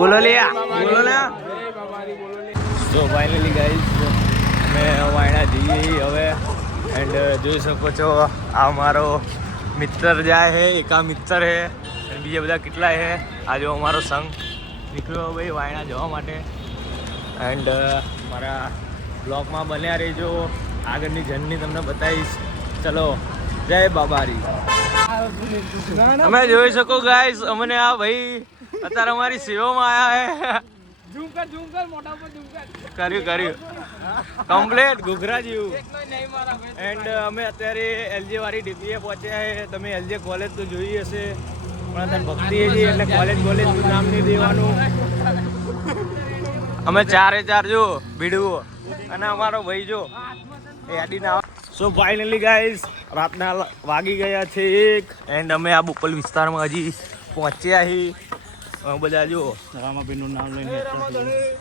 બોલો લે બોલો લે. તો ફાઇનલી ગાઈસ અમે વાયણા જઈએ હવે એન્ડ જોઈ શકો છો આ મારો મિત્ર જાય છે, એકા મિત્ર છે અને બીજા બધા કેટલા છે. આજે અમારો સંઘ નીકળ્યો ભાઈ વાયણા જવા માટે એન્ડ મારા બ્લોગમાં બન્યા રહેજો, આગળની જર્ની તમને બતાવીશ. ચલો જય બાબારી. તમે જોઈ શકો ગાઈસ અમને આ ભાઈ અત્યારે અમારી સેવામાં આવ્યા છે. કર્યું કમ્પ્લેટ ઘૂઘરા જેવું. એન્ડ અમે અત્યારે એલજે વાળી ડીપીએ પહોંચ્યા છે. તમે એલજે કોલેજ તો જોઈ હશે પણ અત્યારે ભક્તિ છે એટલે કોલેજ નામ નહીં દેવાનું. અમે 4 જો ભીડવો અને અમારો ભાઈ જો એડી ના. સો ફાઇનલી ગાઈસ રાતના વાગી ગયા છે 1 એન્ડ અમે આ બોપલ વિસ્તારમાં હજી પહોંચ્યા છીએ. બધા જો રામાબેનનું નામ લઈને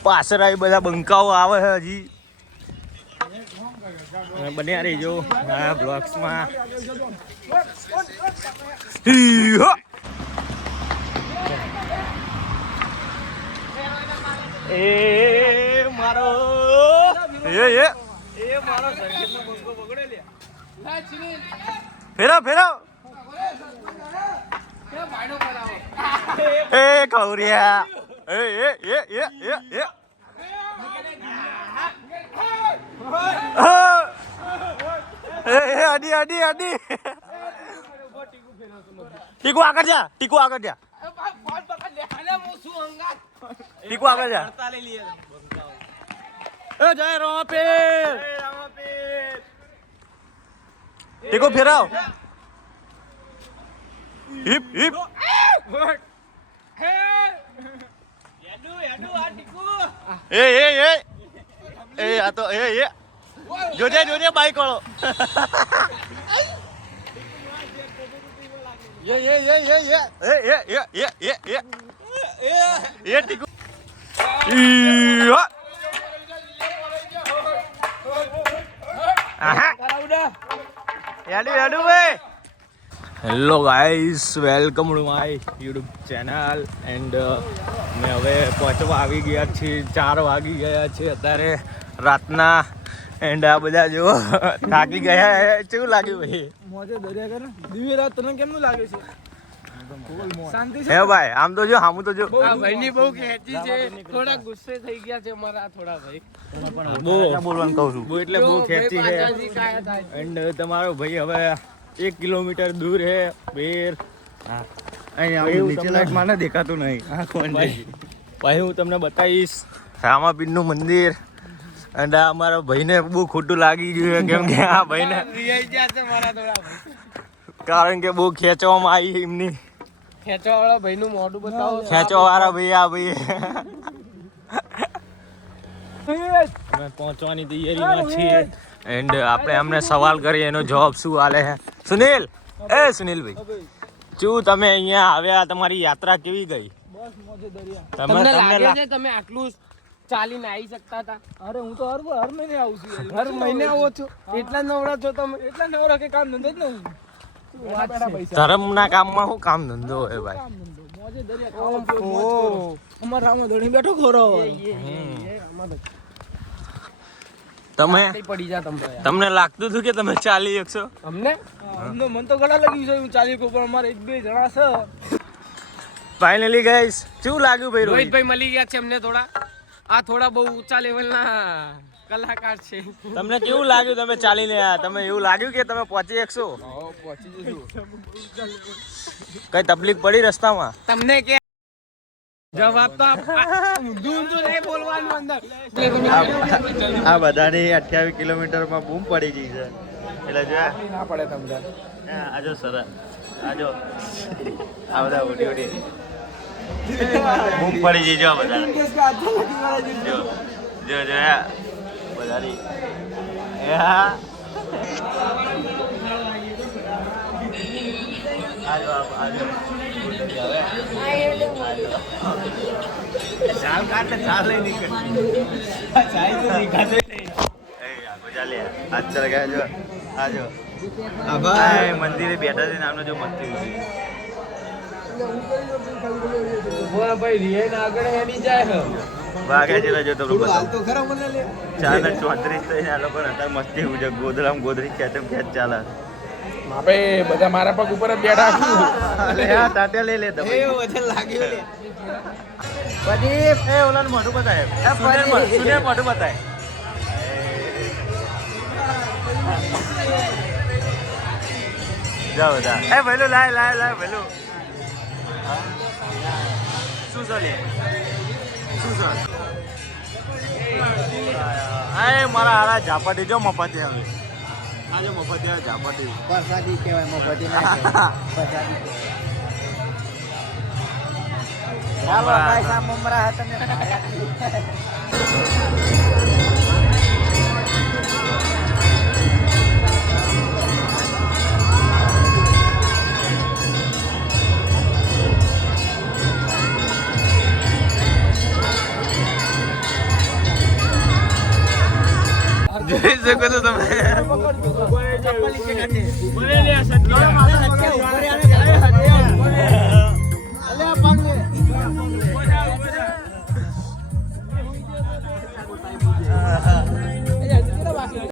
પાછળ આવી બધા બંકાઓ આવે છે હજી. બન્યા રહીજો આ બ્લોગ્સમાં. એ મારો મારો સર્કિટનો બંકો પકડે લે. ફેરા એ કૌરિયા અડી ટીકુ આગળ જા ટીકુ આગળ જા. જય રામાપીર ટીકુ ફેરાવ. હિપ એ આ તો જોજે બાઈક વાળો. ટીકુ યાડુ ભાઈ. Hello guys, welcome to my YouTube channel and મેં હવે પહોંચવા આવી ગયા છીએ. 4 વાગી ગયા છે અત્યારે રાતના એન્ડ આ બધા જો થાકી ગયા. કેવું લાગ્યું ભાઈ? મોજે દરિયા કરે દિવ્ય રાત તને કેમનું લાગે છે? શાંતિ છે હે ભાઈ? આમ તો જો હામું તો જો આ ભાઈની બહુ ખેંચી છે, થોડા ગુસ્સે થઈ ગયા છે અમારા થોડા ભાઈ. બહુ બોલવાનું કહું છું બહુ એટલે બહુ ખેંચી છે એન્ડ તમારો ભાઈ હવે 1 કિલોમીટર દૂર હે બેર. મને દેખાતું નહીં. ભાઈ હું તમને બતાવીશ રામાપીરનું મંદિર અને અમારા ભાઈને બહુ ખોટું લાગી ગયું કેમ કે આ ભાઈને કારણ કે બહુ ખેંચવામાં આવી એમની. ખેંચવા વાળા ભાઈનું મોઢું બતાવો. ખેંચવા વાળા ભાઈ આ ભાઈ અમે પહોંચવાની તૈયારીમાં છીએ એન્ડ આપણે અમને સવાલ કરીએ એનો જવાબ શું આલે છે. સુનિલભાઈ શું તમે અહીંયા આવ્યા? તમારી યાત્રા કેવી ગઈ? બસ મોજે દરિયા. તમને લાગે છે તમે આટલું ચાલીને આવી શકતા હતા? અરે હું તો હર મહિને આવું છું. હર મહિને આવો છો? એટલા નવરા છો તમે? એટલા નવરા કે કામ ધંધો જ ન હોય. ધર્મના કામમાં શું કામ ધંધો હોય ભાઈ? મોજે દરિયા. અમાર રામો ધણી બેઠો ખોરો. તમે તમને લાગતું હતું કે તમે ચાલી શકશો? અમને મન તો ઘણા લાગ્યું છે હું ચાલી શકું પણ અમારે 1-2 જણા છે. ફાઇનલી ગાઈસ શું લાગ્યું ભાઈ? રોહિતભાઈ મળી ગયા છે અમને થોડા બહુ ઊંચા લેવલના કલાકાર છે. તમને કેવું લાગ્યું તમે ચાલીને આયા? તમે એવું લાગ્યું કે તમે પહોંચી શકશો? પહોંચી જશું. કઈ તકલીફ પડી રસ્તામાં તમને કે? જવાબ તો નહીં બોલવાનું અંદર. આ બધાની 28 કિલોમીટરમાં બૂમ પડી ગઈ છે એટલે જો ના પડે તમને. આજો સર આજો આ બધા ઓડી બૂમ પડી ગઈ જો બધા જો બધાની આજો ચાલ કાટે ચાલ લઈ નીકળ ચાલ તો નીકળે નહીં. ચાલે આજ ચાલ ગયા જો આજો આ ભાઈ મંદિરે બેઠા છે ને આમનો જો મંદિર છે વાગે છે જો થોડું હાલ તો ખરા મને લે 4:34 થઈને આ લોકો હતા મસ્તી હું છે ગોદરી ખેતમ ખેત ચાલે માપે બધા મારા પગ ઉપર જ બેઠા છું અલે હા તાતે લઈ લે તમે એ વજન લાગ્યું લે પ્રદીપ એ ઓલાનું મોઢું બતાય સુને મોઢું બતાય જાઓ જા એ ભેલો લાય ભેલો શું ચાલે શું ચાલ એ મારા હારા ઝાપટી જો મફતી આવે આ જો મફતી આવે ઝાપટી પ્રસાદી કહેવાય મફતી ના કહેવાય પ્રસાદી ચાલો ભાઈ સા મમરા હતા ને જોઈ શકો છો તમે